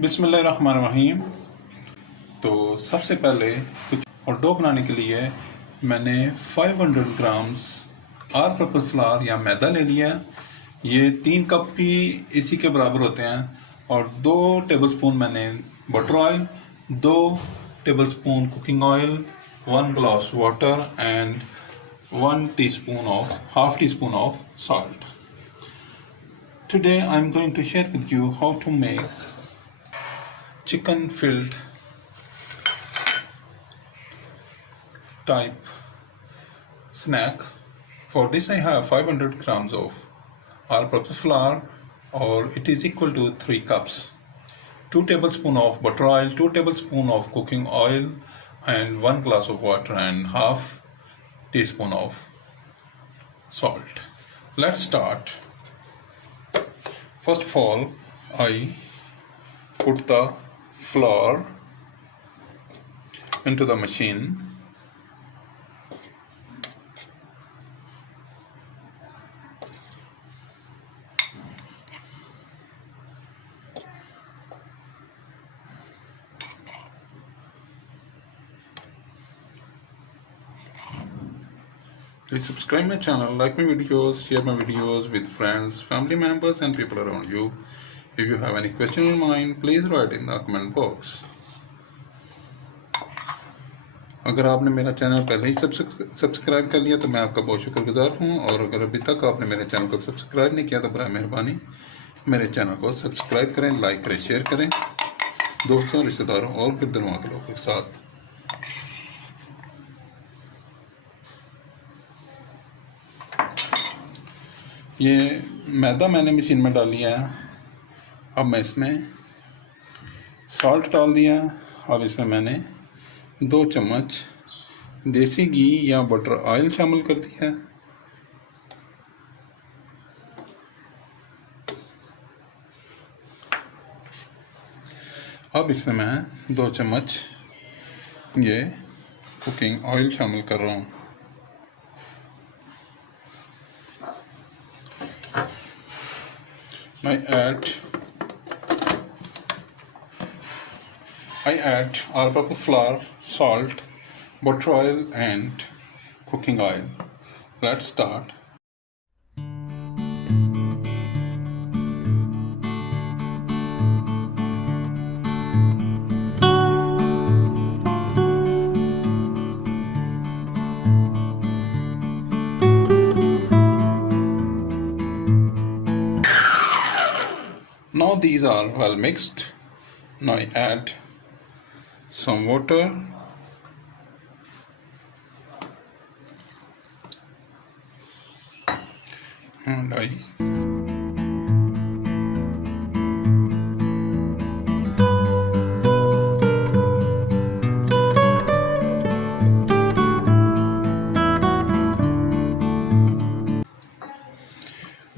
बिस्मिल्लाहिर्रहमानिर्रहीम। तो सबसे पहले कुछ और डो बनाने के लिए मैंने 500 ग्राम्स ऑल पर्पस फ्लावर या मैदा ले लिया। ये 3 कप भी इसी के बराबर होते हैं। और 2 टेबलस्पून मैंने butter oil, 2 tablespoon cooking oil, 1 glass water and 1 teaspoon of salt. Today I'm going to share with you how to make chicken filled type snack. For this I have 500 grams of all-purpose flour, or it is equal to 3 cups, 2 tablespoons of butter oil, 2 tablespoons of cooking oil, and 1 glass of water and half teaspoon of salt. Let's start. First of all, I put the flour into the machine. Please subscribe my channel, like my videos, share my videos with friends, family members and people around you. If you have any question in mind, please write in the comment box. अगर आपने मेरा चैनल पहले ही सब्सक्राइब कर लिया तो मैं आपका बहुत शुक्रगुजार हूँ, और अगर अभी तक आपने मेरे चैनल को सब्सक्राइब नहीं किया तो बराए मेहरबानी मेरे चैनल को सब्सक्राइब करें, लाइक करें, शेयर करें दोस्तों, रिश्तेदारों और गिरदनुमा के लोगों के साथ। ये मैदा मैंने मशीन में डाल लिया है। अब मैं इसमें सॉल्ट डाल दिया। अब इसमें मैंने 2 चम्मच देसी घी या बटर ऑयल शामिल कर दिया। अब इसमें मैं 2 चम्मच ये कुकिंग ऑयल शामिल कर रहा हूँ। I add all-purpose flour, salt, butter oil and cooking oil. Let's start. Now these are well mixed. Now I add some water and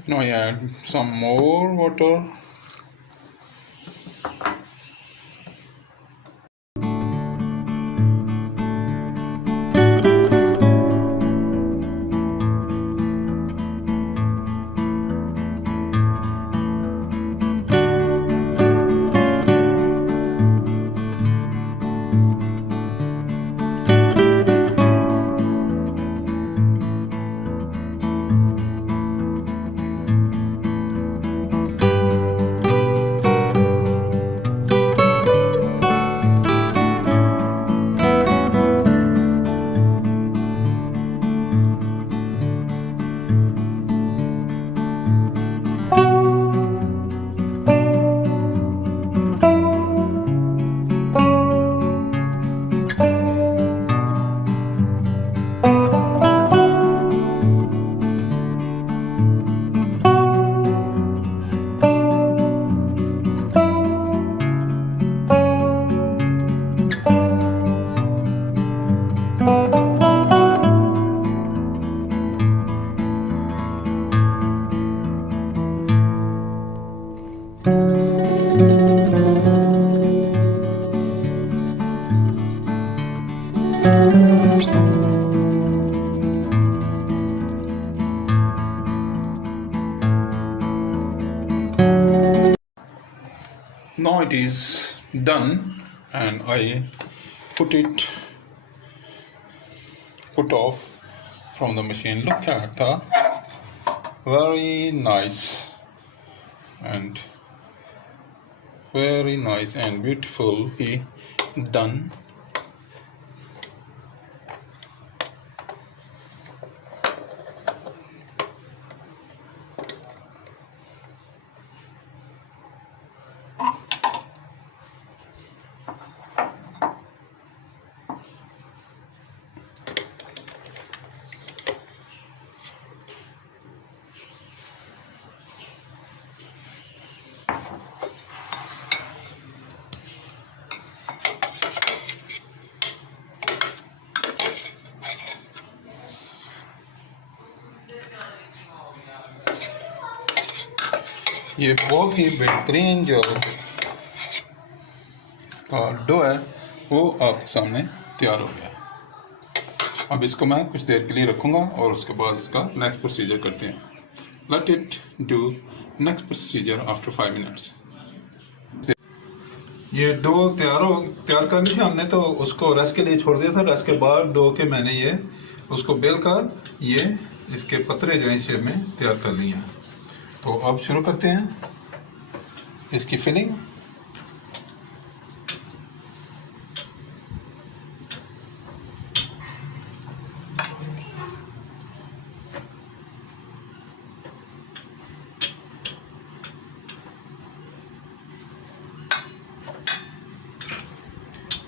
now I add some more water. Now it is done and I put off from the machine. Look at the very nice and beautifully done. ये बहुत ही बेहतरीन जो इसका डो है वो आपके सामने तैयार हो गया। अब इसको मैं कुछ देर के लिए रखूँगा और उसके बाद इसका नेक्स्ट प्रोसीजर करते हैं। Let it do next procedure after 5 मिनट्स। ये डो तैयार करनी थी हमने, तो उसको रेस्ट के लिए छोड़ दिया था। रेस्ट के बाद डो के मैंने ये उसको बेल कर ये इसके पतरे जो हैं शेप में तैयार कर लिए हैं। तो अब शुरू करते हैं इसकी फिलिंग।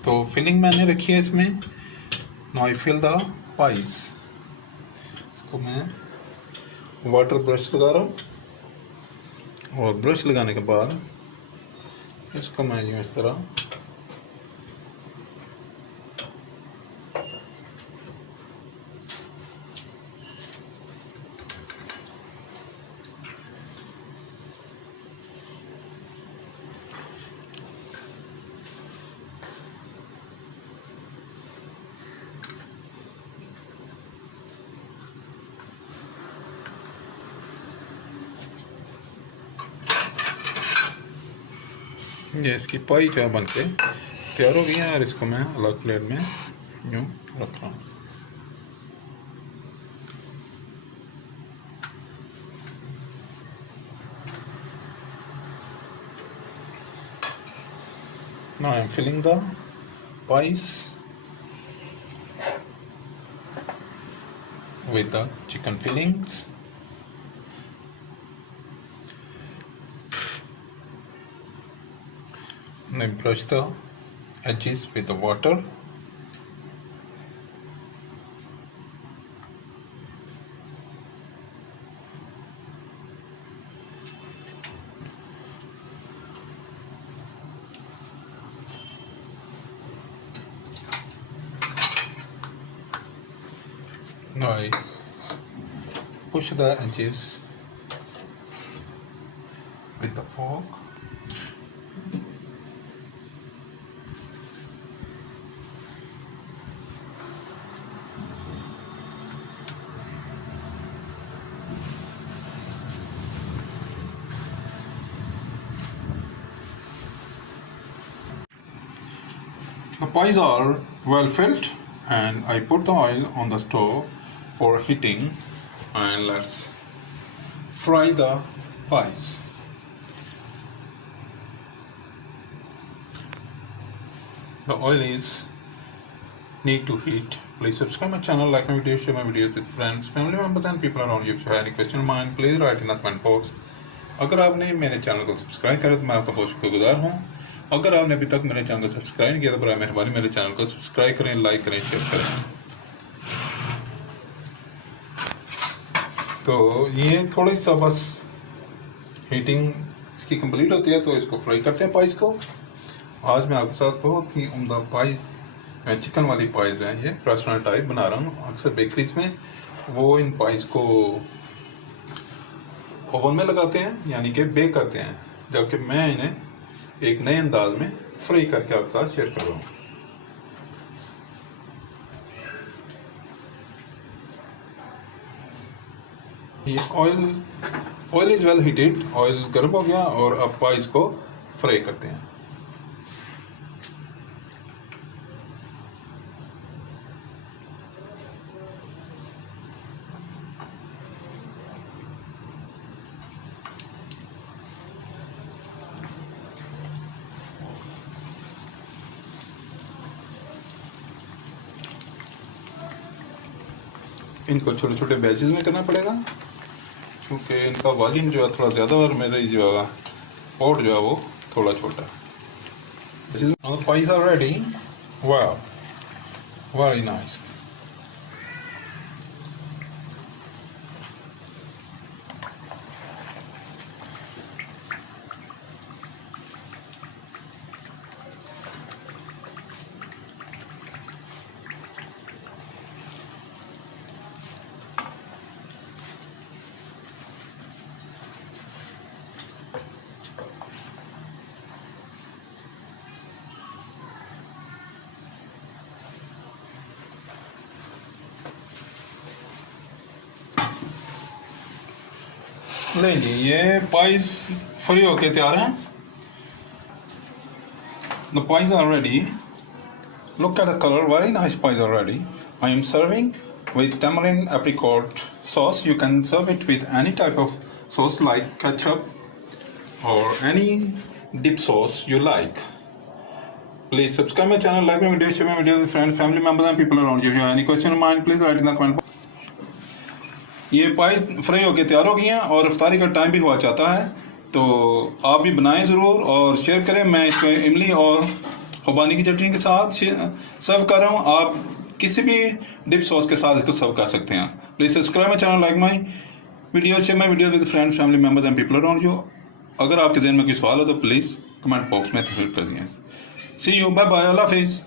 तो फिलिंग मैंने रखी है इसमें। Now I fill the price. इसको मैं वाटर ब्रश लगा रहा हूँ और ब्रश लगाने के बाद इसको मैं यूँ इस तरह ये इसकी पाई जो है बन के तैयार हो गई है और इसको मैं अलग प्लेट में यूँ रख रहा हूँ। Now I am filling the pies with the chicken fillings. And I brush the edges with the water. Now I push the edges with the fork. The pies are well filled and I put the oil on the stove for heating, and let's fry the pies. The oil is need to heat. Please subscribe my channel, like my videos, share my videos with friends, family members and people around you. If you have any question in mind, please write in the comment box. अगर आपने मेरे चैनल को सब्सक्राइब करा तो मैं आपका बहुत शुक्रगुजार हूँ। अगर आपने अभी तक मेरे चैनल को सब्सक्राइब नहीं किया तो बराए मेहरबानी मेरे चैनल को सब्सक्राइब करें, लाइक करें, शेयर करें। तो ये थोड़ी सा बस हीटिंग इसकी कंप्लीट होती है तो इसको फ्राई करते हैं पाइस को। आज मैं आपके साथ बहुत ही उम्दा पाइस चिकन वाली पाइस हैं, ये रेस्टोरेंट टाइप बना रहा हूँ। अक्सर बेकरीज में वो इन पाइस को ओवन में लगाते हैं, यानी कि बेक करते हैं, जबकि मैं इन्हें एक नए अंदाज में फ्राई करके आपके साथ शेयर कर रहा हूँ। ये oil is well heated, oil गर्म हो गया और अब पाइस को फ्राई करते हैं। इनको छोटे छोटे बैचेस में करना पड़ेगा क्योंकि इनका वॉल्यूम जो है थोड़ा ज़्यादा और मेरी जो है पॉट जो है वो थोड़ा छोटा। Pies are ready. वाह, वेरी नाइस। नहीं जी, ये पाइस फ्री होके तैयार हैं। The pies are ready. Look at the color, very nice pies are ready. I am serving with tamarind apricot sauce. You can serve it with any type of sauce like ketchup or any dip sauce you like. Please subscribe my channel, like my video, share my video with friends, family members and people around you. If you have any question in mind, please write in the comment box. ये price fry होके तैयार हो गई हैं और इफ्तारी का टाइम भी हुआ चाहता है, तो आप भी बनाएं ज़रूर और शेयर करें। मैं इसको इमली और खुबानी की चटनी के साथ सर्व कर रहा हूँ। आप किसी भी डिप सॉस के साथ इसको सर्व कर सकते हैं। Please subscribe my channel, like my video, share my video with friends, family members and people around you. अगर आपके जहन में कोई सवाल हो तो प्लीज़ कमेंट बॉक्स में फिर कर दिए। सी यू, बाय बाय, अल्लाह हाफिज़।